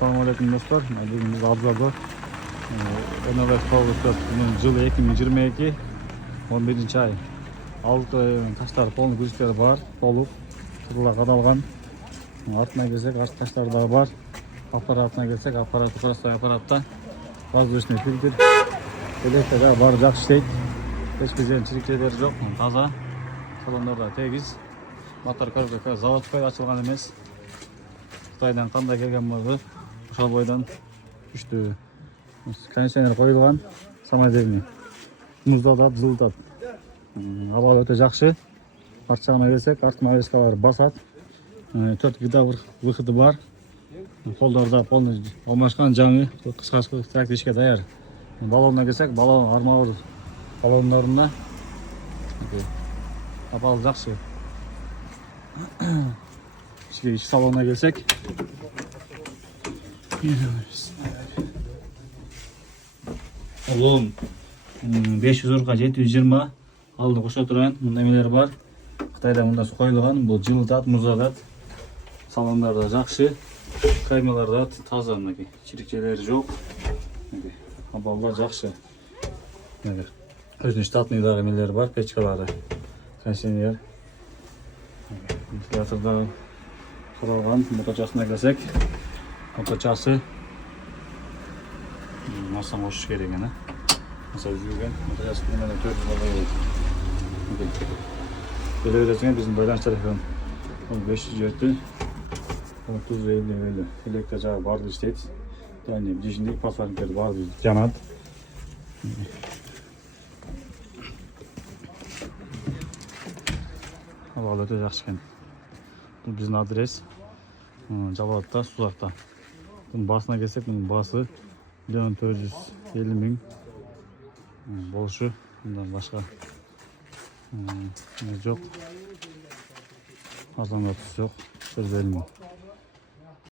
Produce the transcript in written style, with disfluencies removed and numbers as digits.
Assalamu alaikum dostlar. Bugün biz Abzal'da Enerjik Power'ın yılı 2022 11. ay. Alt taşlar polnu güçleri var. Olup tırla kadalgan. Артына келсек, арт таштар да бар. Аппаратына келсек, аппараты простой аппаратта. Воздушный фильтр. Электр бар, жақсы иштейт. Эч кезен чирикчелери жок, таза. Салондарда тегиз. Мотор коробка заводской ачылган эмес. Қытайдан кандай келген болду, ошол бойдон күчтүү кондиционер коюлган, самодельный. Муздатат, жылытат. Абал өтө жакшы. Арт жагына келсек, арт навескалар басат. 4 вида выходы бар. Колдорда полный алмашкан жаңы, кыскачкы тракт ишке даяр. Баллонуна келсек, баллон армауыр баллондорунда абал жакшы. İçki salonuna gelsek. Oğlum 500 orka 720 aldı koşa turan nemeler var. Қытайда мында су коюлган, бул жылытат, муздатат. Салондарда жакшы, камераларда таза, мынакей чирикчелери жок. Абалдар жакшы. Өзүнүн штатный дагы эмелери бар, печкалары, кондиционер. Вентиляторда құралған моточасына келсек, моточасы масаң қосыш керек ені. Маса жүрген моточасы күнімені 400 бала келеді. Беле бересіңе біздің байланыс телефон 507 3050 электр жағы барды іштейді. Және бдишіндегі паспортникері барды жанады. Абал өте жақсы екен. Бұл біздің адрес Жалалатта, Сузакта. Бұның басына келсек, бұның басы 1.450.000 болушу. Бұндан башқа жоқ. Арзанға түс жоқ. Сөз берілмейді.